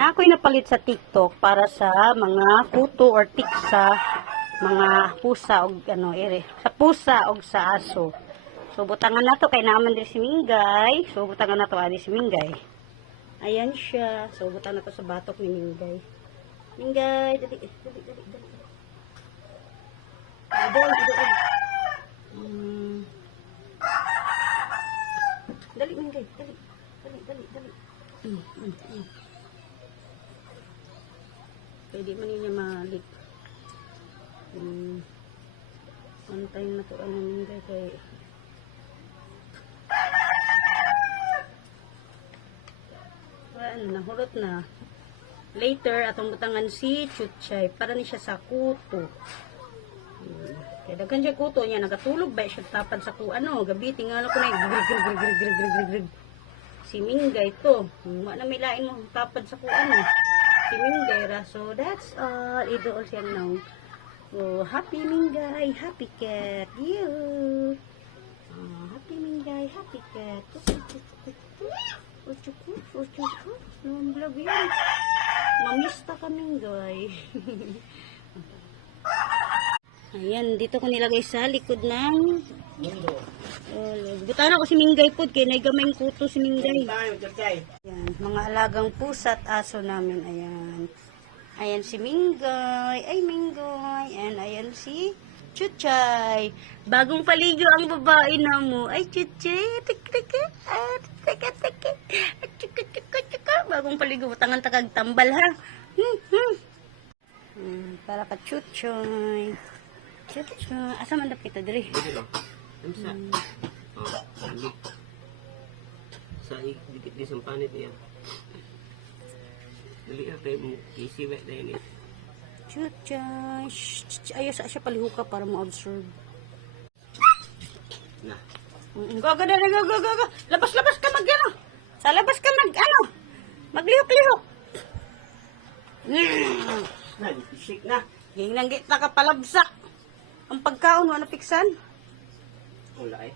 Na ako'y napalit sa TikTok para sa mga kuto or tik sa mga pusa og ano ere. Sa pusa og sa aso. So butangan nato kay naaman diri si Minggay. So butangan nato ani si Minggay. Ayan siya. So butang nato sa batok ni Minggay. Minggay, dali. Dali, Minggay, dali. Pwede man niya malik. Antayin na to ano Minggay kay nahulot na. Later, atong butangan si Chuchay para ni siya sa kuto. Kaya daghan siya kuto niya, nagatulog ba siya tapad sa ano, gabi, tingala ko na grig. Si Minggay to. Na may lain mo tapad sa ano. Si Minggay ra. So, that's all. Idool siya now. So, happy Minggay, happy cat. You. Happy Minggay, happy cat. Uchuku. Naman vlog yan. Mamista ka Minggay. Ayan, dito ko nilagay sa likod ng butaan ako si Minggay po, kaya naigamay kuto si Minggay. Ayan, mga alagang pusa at aso namin. Ayan si Minggay. Ay, Minggay. Ayan si Chuchay. Bagong paligo ang babae na mo. Ay, Chuchay. Bagong paligo. Tangan takag tambal ha. Para ka Chuchay. Chuchay. Asa man dapat kita diri? Sa dikit di sampanit niya. Dali kay mo isiwet dahil ni. Chuchay. Ayos siya palihuka para mo-observe. Na. Go. Labas ka mag-ano. Sa labas ka mag-ano. Maglihok-lihok. Shake na. Ginang gitna ka palabsa. Ang pagkaon, ano piksan? Wala eh.